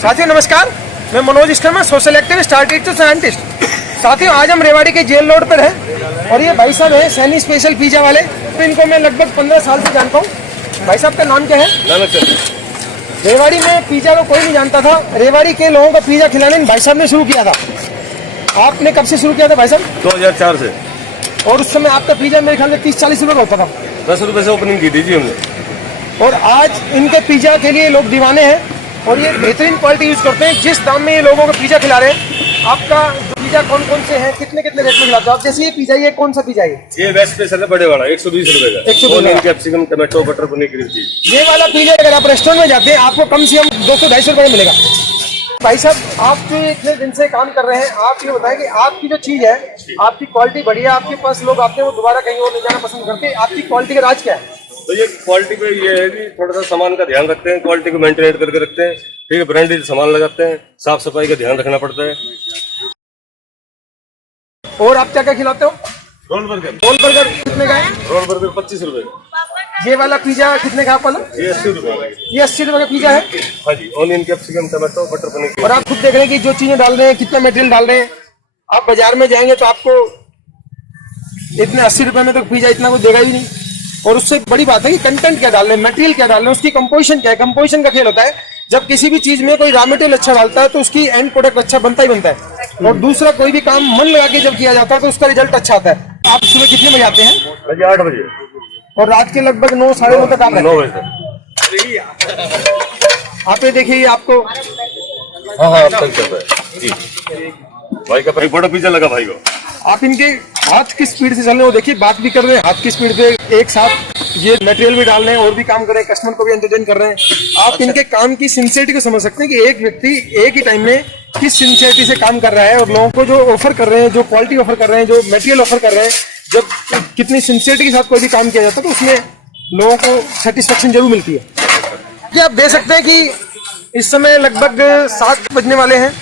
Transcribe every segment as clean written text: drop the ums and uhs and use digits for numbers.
साथियों नमस्कार, मैं Manoj Sharma, social activist, artist, scientist. साथियों आज हम रेवाड़ी के जेल रोड पर हैं और ये भाई साहब हैं सैनी स्पेशल पिज्जा वाले। तो इनको मैं लगभग 15 साल से जानता हूँ। भाई साहब का नाम क्या है? नानक। रेवाड़ी में पिज्जा को कोई नहीं जानता था। रेवाड़ी के लोगों का पिज्जा खिलाने भाई साहब ने शुरू किया था। आपने कब से शुरू किया था भाई साहब? 2004 से। और उस समय आपका पिज्जा मेरे ख्याल में 30-40 रुपये का होता था। 10 रुपये से ओपनिंग की थी जी हमने। और आज इनके पिज्जा के लिए लोग दीवाने हैं और ये बेहतरीन क्वालिटी यूज करते हैं। जिस दाम में ये लोगों को पिज्जा खिला रहे हैं, आपका पिज्जा कौन कौन से हैं, कितने कितने रेट में खिलाते हो आप? जैसे ये पिज्जा, ये कौन सा पिज्जा है? ये वेस्ट स्पेशल है, बड़े वाला 120 रुपए का। 120 capsicum, tomato, butter, paneer, green चीज। ये वाला पिज्जा अगर आप रेस्टोरेंट में जाते हैं आपको कम से कम 200-250 रुपए में मिलेगा। भाई साहब आप जो इतने दिन से काम कर रहे हैं, आप ये बताएं कि आपकी जो चीज है, आपकी क्वालिटी बढ़िया, आपके पास लोग आते हैं वो दोबारा कहीं और ले जाना पसंद करते हैं। आपकी क्वालिटी का राज क्या है? तो ये क्वालिटी पे ये है कि थोड़ा सा सामान का ध्यान रखते हैं, क्वालिटी को मेंटेन करके रखते हैं। ठीक है, ब्रांडेड सामान लगाते हैं, साफ सफाई का ध्यान रखना पड़ता है। और आप क्या क्या खिलाते हो? Roll burger. रोल बर्गर कितने का है? रोल बर्गर 25 रुपए। ये वाला पिज्जा कितने का आप वाला? ये 80 रुपए। ये 80 रुपए का पिज्जा है। हाँ जी, onion capsicum, tomato, butter, paneer. और आप खुद देख रहे हैं कि जो चीजें डाल रहे हैं, कितना मटेरियल डाल रहे हैं। आप बाजार में जाएंगे तो आपको इतने 80 रुपए में तो पिज्जा इतना कुछ देगा ही नहीं। और उससे बड़ी बात है कि कंटेंट क्या डाल रहे हैं, मटेरियल क्या डाल रहे हैं, उसकी कंपोजिशन क्या है। कंपोजिशन का खेल होता है। जब किसी भी चीज में कोई रॉ मटेरियल अच्छा डालता है तो उसकी एंड प्रोडक्ट अच्छा बनता ही बनता है। और दूसरा कोई भी काम मन लगा के जब किया जाता है तो उसका रिजल्ट अच्छा आता है। आप सुबह कितने बजे आते हैं? बजे 8 बजे। और रात के लगभग 9-9:30 तक आप 9 बजे तक। आप ये देखिए आपको। हाँ अब तक चल रहा है जी। भाई का बड़ा पिज्जा लगा भाई को। आप इनके हाथ की स्पीड से चल रहे हैं, वो देखिए बात भी कर रहे हैं हाथ की स्पीड पे, एक साथ ये मटेरियल भी डाल रहे हैं और भी काम कर रहे हैं, कस्टमर को भी एंटरटेन कर रहे हैं। आप इनके काम की सिंसियरिटी को समझ सकते हैं कि एक व्यक्ति एक ही टाइम में किस सिंसियरिटी से काम कर रहा है और लोगों को जो ऑफर कर रहे हैं, जो क्वालिटी ऑफर कर रहे हैं, जो मटेरियल ऑफर कर रहे हैं, जब कितनी सिंसियरिटी के साथ कोई भी काम किया जाता है तो उसमें लोगों को सेटिस्फेक्शन जरूर मिलती है। क्या आप देख सकते हैं कि इस समय लगभग 7 बजने वाले हैं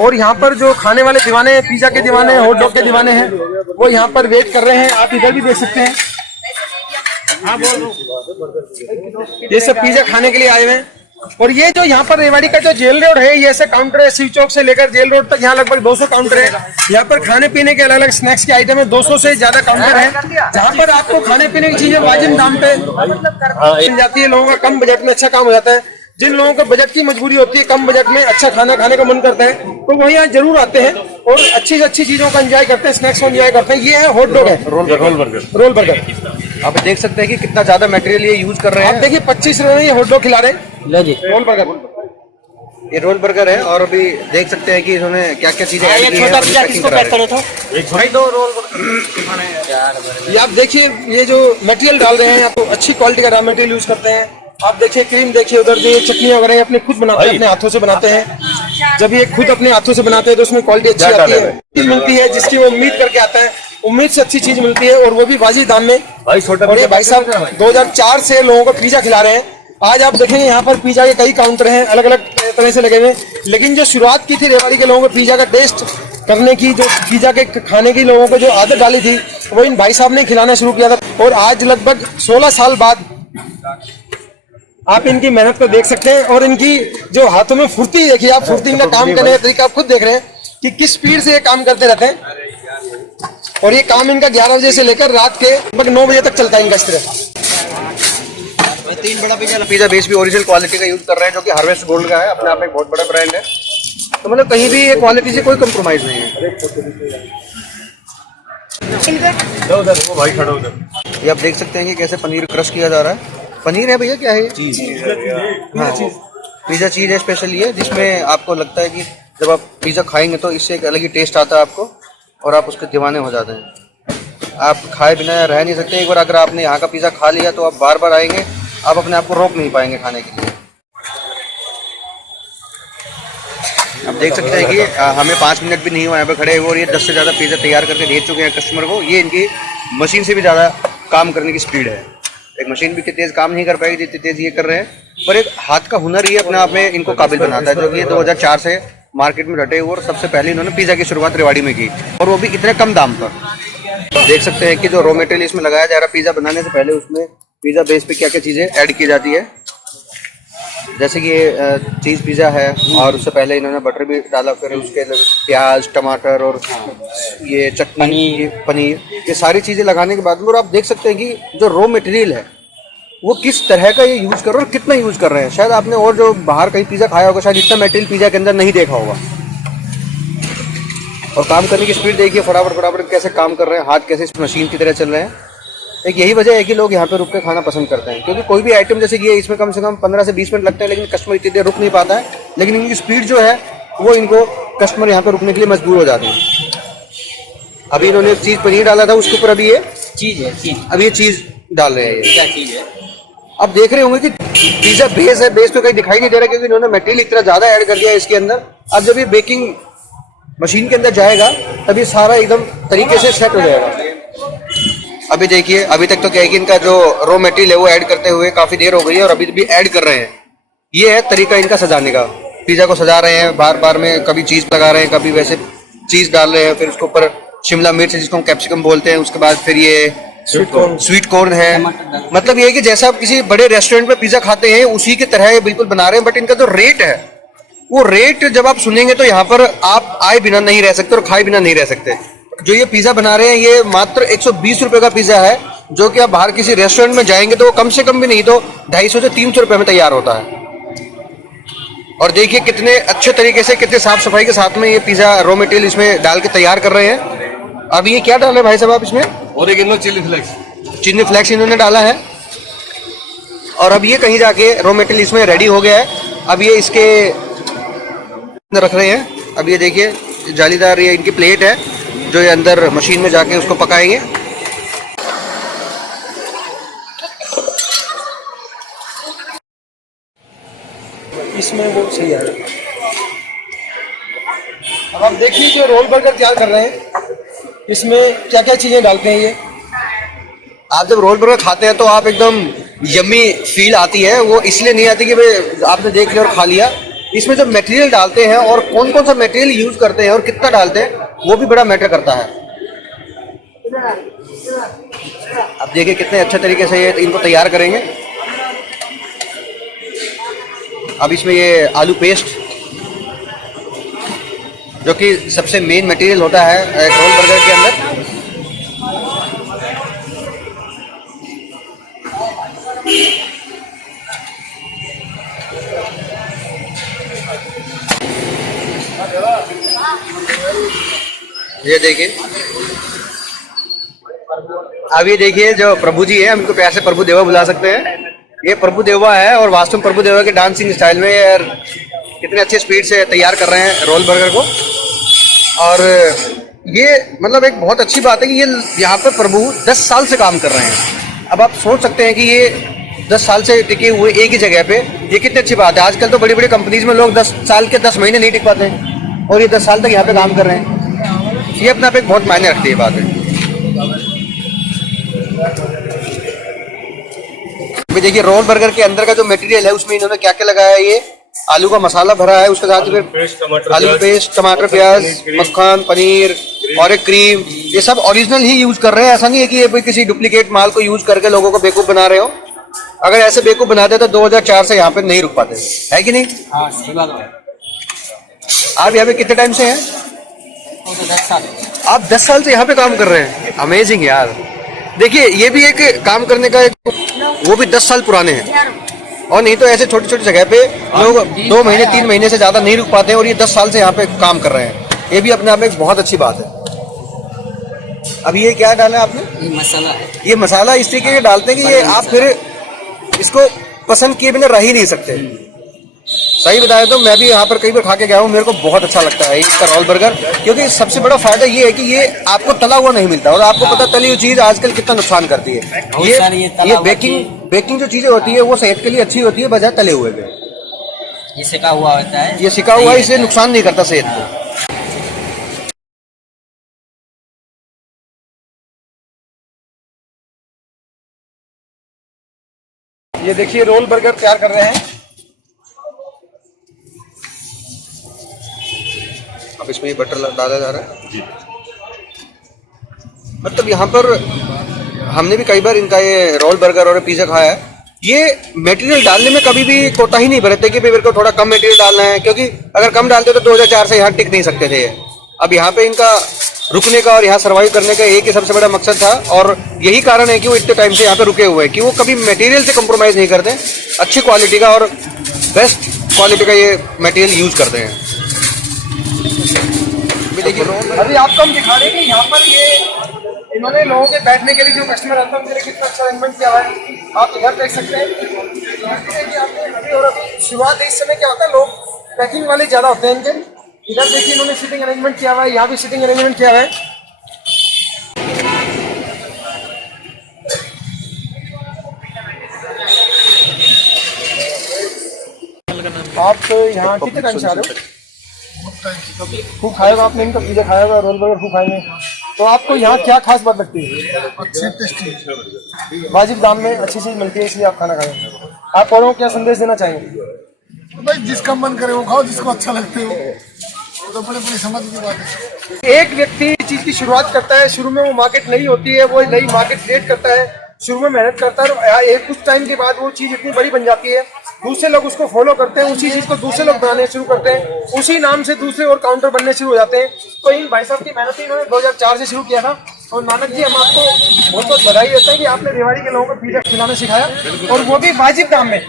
और यहाँ पर जो खाने वाले दीवाने हैं, पिज्जा के दीवाने हैं, हॉट डॉग के दीवाने हैं, वो यहाँ पर वेट कर रहे हैं। आप इधर भी देख सकते हैं, ये सब पिज्जा खाने के लिए आए हुए हैं। और ये जो यहाँ पर रेवाड़ी का जो जेल रोड है, ये ऐसे काउंटर है, शिव चौक से लेकर जेल रोड तक यहाँ लगभग 200 काउंटर है। यहाँ पर खाने पीने के अलग अलग स्नैक्स के आइटम है, 200 से ज्यादा काउंटर है, जहाँ पर आपको खाने पीने की चीजें वाजिब दाम पे मिल जाती है। लोगों का कम बजट में अच्छा काम हो जाता है। जिन लोगों को बजट की मजबूरी होती है, कम बजट में अच्छा खाना खाने का मन करता है, तो वो यहाँ जरूर आते हैं और अच्छी से अच्छी चीजों का एंजॉय करते हैं, स्नैक्स को एंजॉय करते हैं। ये है हॉट डॉग है, रोल बर्गर। आप देख सकते हैं कि कितना ज्यादा मटेरियल ये यूज कर रहे हैं। आप देखिए 25 रुपए में ये हॉट डॉग खिला रहे हैं। ले जी, रोल बर्गर। ये रोल बर्गर है और अभी देख सकते हैं कि इन्होंने क्या क्या चीजें ऐड की हैं। ये आप देखिए, ये जो मटेरियल डाल रहे हैं, आपको अच्छी क्वालिटी का रॉ मटेरियल यूज करते हैं। आप देखिए क्रीम देखिए, उधर जो चटनी वगैरह अपने खुद बनाते हैं, अपने हाथों से बनाते हैं। जब ये खुद अपने हाथों से बनाते हैं तो उसमें क्वालिटी अच्छी आती है, मिलती है, जिसकी वो उम्मीद करके आता है। उम्मीद से अच्छी चीज मिलती है और वो भी वाजिब दाम में। और ये भाई साहब 2004 से लोगों को पिज्जा खिला रहे हैं। आज आप देखेंगे यहाँ पर पिज्जा के कई काउंटर हैं, अलग अलग तरह से लगे हुए। लेकिन जो शुरुआत की थी रेवाड़ी के लोगों को पिज्जा का टेस्ट करने की, जो पिज्जा के खाने की लोगों को जो आदत डाली थी, वो इन भाई साहब ने खिलाना शुरू किया था। और आज लगभग 16 साल बाद आप इनकी मेहनत को देख सकते हैं और इनकी जो हाथों में फुर्ती देखिए आप, फुर्ती इनका काम करने का तरीका आप खुद देख रहे हैं कि किस स्पीड से ये काम करते रहते हैं। और ये काम इनका 11 बजे से लेकर रात के लगभग 9 बजे तक चलता है इनका इस तरह। 3 बड़ा पिज्जा बेस भी ओरिजिनल क्वालिटी का यूज कर रहे हैं, जो कि हार्वेस्ट गोल्ड का है, अपने आप में एक बहुत बड़ा ब्रांड है। तो मतलब कहीं भी ये क्वालिटी से कोई कंप्रोमाइज नहीं है। वो भाई खड़ा उधर। ये आप देख सकते हैं कि कैसे पनीर क्रश किया जा रहा है। पनीर है भैया, क्या है? चीज। हाँ, पिज्जा चीज है स्पेशल ये, जिसमें आपको लगता है कि जब आप पिज्जा खाएंगे तो इससे एक अलग ही टेस्ट आता है आपको और आप उसके दीवाने हो जाते हैं। आप खाए बिना रह नहीं सकते। एक बार अगर आपने यहाँ का पिज्जा खा लिया तो आप बार बार आएंगे, आप अपने आप को रोक नहीं पाएंगे खाने के लिए। आप देख सकते हैं कि हमें 5 मिनट भी नहीं हुआ यहाँ पे खड़े हुए और ये 10 से ज़्यादा पिज्जा तैयार करके दे चुके हैं कस्टमर को। ये इनकी मशीन से भी ज़्यादा काम करने की स्पीड है। एक मशीन भी तेज़ काम नहीं कर पाएगी जितनी तेज़ ये कर रहे हैं, पर एक हाथ का हुनर ही अपने आप में इनको काबिल बनाता है। जो कि ये 2004 से मार्केट में डटे हुए और सबसे पहले इन्होंने पिज़्ज़ा की शुरुआत रेवाड़ी में की, और वो भी इतने कम दाम पर। देख सकते हैं कि जो रॉ मटेरियल इसमें लगाया जा रहा है पिज़्ज़ा बनाने से पहले, उसमें पिज़्ज़ा बेस पे क्या क्या चीज़ें ऐड की जाती है। जैसे कि ये चीज़ पिज़्ज़ा है और उससे पहले इन्होंने बटर भी डाला, फिर उसके प्याज, टमाटर और ये चटनी, ये पनीर, ये सारी चीज़ें लगाने के बाद में, और आप देख सकते हैं कि जो रॉ मटेरियल है वो किस तरह का ये यूज़ कर रहे हैं और कितना यूज़ कर रहे हैं। शायद आपने और जो बाहर कहीं पिज़्ज़ा खाया होगा शायद इतना मटेरियल पिज़्ज़ा के अंदर नहीं देखा होगा। और काम करने की स्पीड देखिए, फटाफट फटाफट कैसे काम कर रहे हैं, हाथ कैसे इस मशीन की तरह चल रहे हैं। एक यही वजह है कि लोग यहाँ पे रुक के खाना पसंद करते हैं, क्योंकि कोई भी आइटम जैसे ये इसमें कम से कम 15 से 20 मिनट लगते हैं, लेकिन कस्टमर इतनी देर रुक नहीं पाता है। लेकिन इनकी स्पीड जो है वो इनको कस्टमर यहाँ पे रुकने के लिए मजबूर हो जाते हैं। अभी इन्होंने एक चीज़ पनीर डाला था, उसके ऊपर अभी ये चीज है, चीज अब ये चीज़ डाल रहे हैं। ये क्या चीज है? अब देख रहे होंगे कि पिज़्ज़ा बेस है, बेस तो कहीं दिखाई नहीं दे रहा क्योंकि इन्होंने मटेरियल इतना ज़्यादा ऐड कर दिया है इसके अंदर। अब जब ये बेकिंग मशीन के अंदर जाएगा तभी सारा एकदम तरीके से सेट हो जाएगा। अभी देखिए, अभी तक तो क्या है कि इनका जो रॉ मटेरियल है वो ऐड करते हुए काफ़ी देर हो गई है और अभी भी ऐड कर रहे हैं। ये है तरीका इनका सजाने का। पिज़्ज़ा को सजा रहे हैं बार बार में, कभी चीज़ लगा रहे हैं, कभी वैसे चीज़ डाल रहे हैं, फिर उसके ऊपर शिमला मिर्च जिसको हम कैप्सिकम बोलते हैं, उसके बाद फिर ये स्वीट कॉर्न है। मतलब ये है कि जैसा आप किसी बड़े रेस्टोरेंट में पिज़्ज़ा खाते हैं उसी की तरह ये बिल्कुल बना रहे हैं। बट इनका जो रेट है वो रेट जब आप सुनेंगे तो यहाँ पर आप आए बिना नहीं रह सकते और खाए बिना नहीं रह सकते। जो ये पिज़्ज़ा बना रहे हैं ये मात्र 120 रुपये का पिज़्ज़ा है, जो कि आप बाहर किसी रेस्टोरेंट में जाएंगे तो कम से कम भी नहीं तो 250 से 300 रुपये में तैयार होता है। और देखिए कितने अच्छे तरीके से, कितने साफ सफाई के साथ में ये पिज़्ज़ा रॉ मटेरियल इसमें डाल के तैयार कर रहे हैं। अब ये क्या डाल रहे हैं भाई साहब आप इसमें? Original chilli flakes. Chilli flakes इन्होंने डाला है। और अब ये कहीं जाके रॉ मटेरियल इसमें रेडी हो गया है। अब ये इसके रख रहे हैं। अब ये देखिए जालीदार ये इनकी प्लेट है जो ये अंदर मशीन में जाके उसको पकाएंगे। इसमें वो सही है। अब आप देखिए जो रोल बर्गर तैयार कर रहे हैं इसमें क्या क्या चीज़ें डालते हैं ये। आप जब रोल बर्गर खाते हैं तो आप एकदम यम्मी फील आती है। वो इसलिए नहीं आती कि भाई आपने देख लिया और खा लिया। इसमें जब मटेरियल डालते हैं और कौन कौन सा मटेरियल यूज करते हैं और कितना डालते हैं वो भी बड़ा मैटर करता है। अब देखिए कितने अच्छे तरीके से ये इनको तैयार करेंगे। अब इसमें ये आलू पेस्ट जो कि सबसे मेन मटेरियल होता है एक रोल बर्गर के अंदर। ये देखिए, अब ये देखिए जो प्रभु जी है, हम इनको प्यार से प्रभु देवा बुला सकते हैं। ये प्रभु देवा है और वास्तव में प्रभु देवा के डांसिंग स्टाइल में यार कितने अच्छे स्पीड से तैयार कर रहे हैं रोल बर्गर को। और ये मतलब एक बहुत अच्छी बात है कि ये यहाँ पे प्रभु 10 साल से काम कर रहे हैं। अब आप सोच सकते हैं कि ये 10 साल से टिके हुए एक ही जगह पे, ये कितनी अच्छी बात है। आजकल तो बड़ी बड़ी कंपनीज में लोग 10 साल के 10 महीने नहीं टिक पाते हैं और ये 10 साल तक यहाँ पे काम कर रहे हैं। ये अपने आप एक बहुत मायने रखती है बात है। अभी देखिए रोल बर्गर के अंदर का जो मटेरियल है उसमें इन्होंने क्या क्या लगाया है। ये आलू का मसाला भरा है, उसके साथ फिर आलू पेस्ट, टमाटर, प्याज, मक्खन, पनीर और एक क्रीम। ये सब ओरिजिनल ही यूज कर रहे हैं। ऐसा नहीं है कि ये किसी डुप्लीकेट माल को यूज करके लोगों को बेवकूफ बना रहे हो। अगर ऐसे बेवकूफ बनाते तो 2004 से यहाँ पे नहीं रुक पाते, है कि नहीं? हाँ सही बात है। आप यहाँ पे कितने टाइम से हैं? 10 साल। आप 10 साल से यहाँ पे काम कर रहे हैं। अमेजिंग यार। देखिए ये भी एक काम करने का एक, वो भी 10 साल पुराने हैं। और नहीं तो ऐसे छोटी छोटी जगह पे लोग 2 महीने 3 महीने से ज्यादा नहीं रुक पाते हैं और ये 10 साल से यहाँ पे काम कर रहे हैं। ये भी अपने आप में एक बहुत अच्छी बात है। अब ये क्या डाला है आपने? ये मसाला है। ये मसाला इस तरीके के डालते हैं कि ये आप फिर इसको पसंद किए बिना रह ही नहीं सकते। सही बताया तो मैं भी यहाँ पर कई बार खा के गया हूँ, मेरे को बहुत अच्छा लगता है इसका रोल बर्गर। क्योंकि सबसे बड़ा फायदा ये है कि ये आपको तला हुआ नहीं मिलता और आपको पता तली हुई चीज आजकल कितना नुकसान करती है। ये बेकिंग जो चीजें होती है वो सेहत के लिए अच्छी होती है बजाय तले हुए के। ये सिका हुआ होता है, ये सिका हुआ है इसलिए नुकसान नहीं करता सेहत को। ये देखिए रोल बर्गर तैयार कर रहे हैं। अब इसमें बटर डाला जा रहा है जी। मतलब यहाँ पर हमने भी कई बार इनका ये रोल बर्गर और पिज़्ज़ा खाया है ये मटेरियल डालने में कभी भी कोताही नहीं बरतते कि भाई मेरे को थोड़ा कम मटेरियल डालना है, क्योंकि अगर कम डालते तो 2004 से यहाँ टिक नहीं सकते थे। अब यहाँ पे इनका रुकने का और यहाँ सर्वाइव करने का एक ही सबसे बड़ा मकसद था, और यही कारण है कि वो इतने टाइम से यहाँ पे रुके हुए हैं कि वो कभी मटेरियल से कॉम्प्रोमाइज़ नहीं करते, अच्छी क्वालिटी का और बेस्ट क्वालिटी का ये मटेरियल यूज़ करते हैं। देखिए अभी आपको हम दिखा रहे हैं कि यहाँ पर ये इन्होंने लोगों के बैठने के लिए जो कस्टमर आता है उनके लिए कितना अच्छा अरेंजमेंट किया हुआ है। आप इधर देख सकते हैं कि आपने अभी और अभी शुरुआत इस समय क्या होता है, लोग पैकिंग वाले ज़्यादा होते हैं इनके। इधर देखिए इन्होंने सिटिंग अरेंजमेंट किया हुआ है, यहाँ भी सिटिंग अरेंजमेंट किया हुआ है। आप यहाँ कितने टाइम से आ रहे हो? खूब खाया हुआ आपने इनका पिज्जा खाया हुआ, रोल बर्गर खूब खाए हुए, तो आपको यहाँ क्या खास बात लगती है? अच्छे टेस्टी, वाजिब दाम में अच्छी चीज मिलती है, इसलिए आप खाना खाएं। आप औरों को क्या संदेश देना चाहेंगे? तो भाई जिसका मन करे वो खाओ, जिसको अच्छा लगते हो वो तो बड़ी समझ की बात है। एक व्यक्ति चीज की शुरुआत करता है, शुरू में वो मार्केट नहीं होती है, वो नई मार्केट क्रिएट करता है, शुरू में मेहनत करता है, और एक कुछ टाइम के बाद वो चीज इतनी बड़ी बन जाती है, दूसरे लोग उसको फॉलो करते हैं, उसी चीज को दूसरे लोग बनाने शुरू करते हैं, उसी नाम से दूसरे और काउंटर बनने शुरू हो जाते हैं। तो इन भाई साहब की मेहनत इन्होंने 2004 से शुरू किया था, और नानक जी हम आपको बहुत बहुत बधाई देते हैं कि आपने रेवाड़ी के लोगों को पिज्जा खिलाना सिखाया, और वो भी वाजिब दाम में,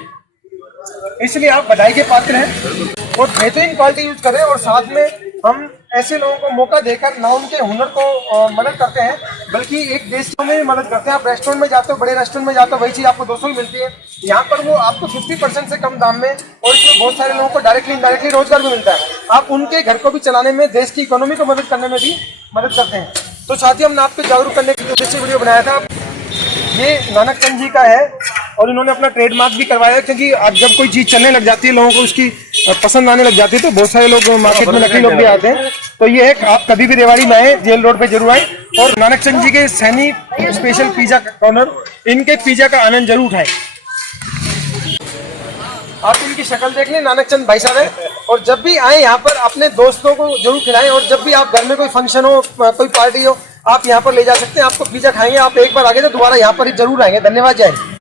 इसलिए आप बधाई के पात्र हैं। और बेहतरीन क्वालिटी यूज करें, और साथ में हम ऐसे लोगों को मौका देकर ना उनके हुनर को मदद करते हैं, बल्कि एक देश में भी मदद करते हैं। आप रेस्टोरेंट में जाते हो, बड़े रेस्टोरेंट में जाते हो, वही चीज़ आपको 200 की मिलती है, यहाँ पर वो आपको 50% से कम दाम में, और इसमें बहुत सारे लोगों को डायरेक्टली इनडायरेक्टली रोजगार भी मिलता है। आप उनके घर को भी चलाने में, देश की इकोनॉमी को मदद करने में भी मदद करते हैं। तो साथियों, हमने आपको जागरूक करने के उद्देश्य वीडियो बनाया था। ये नानक चंद जी का है, और इन्होंने अपना ट्रेडमार्क भी करवाया, क्योंकि अब जब कोई चीज चलने लग जाती है, लोगों को उसकी पसंद आने लग जाती है, तो बहुत सारे लोग मार्केट में नकली लोग भी आते हैं। तो ये है, आप कभी भी रेवाड़ी में आए, जेल रोड पे जरूर आए, और नानक चंद जी के सैनी स्पेशल पिज्जा कॉर्नर, इनके पिज्जा का आनंद जरूर उठाएं। आप इनकी शक्ल देख लें, नानक चंद भाई साहब है, और जब भी आए यहाँ पर अपने दोस्तों को जरूर खिलाएं, और जब भी आप घर में कोई फंक्शन हो, कोई पार्टी हो, आप यहाँ पर ले जा सकते हैं, आपको पिज्जा खाएंगे, आप एक बार आगे तो दोबारा यहाँ पर ही जरूर आएंगे। धन्यवाद, जय हिंद।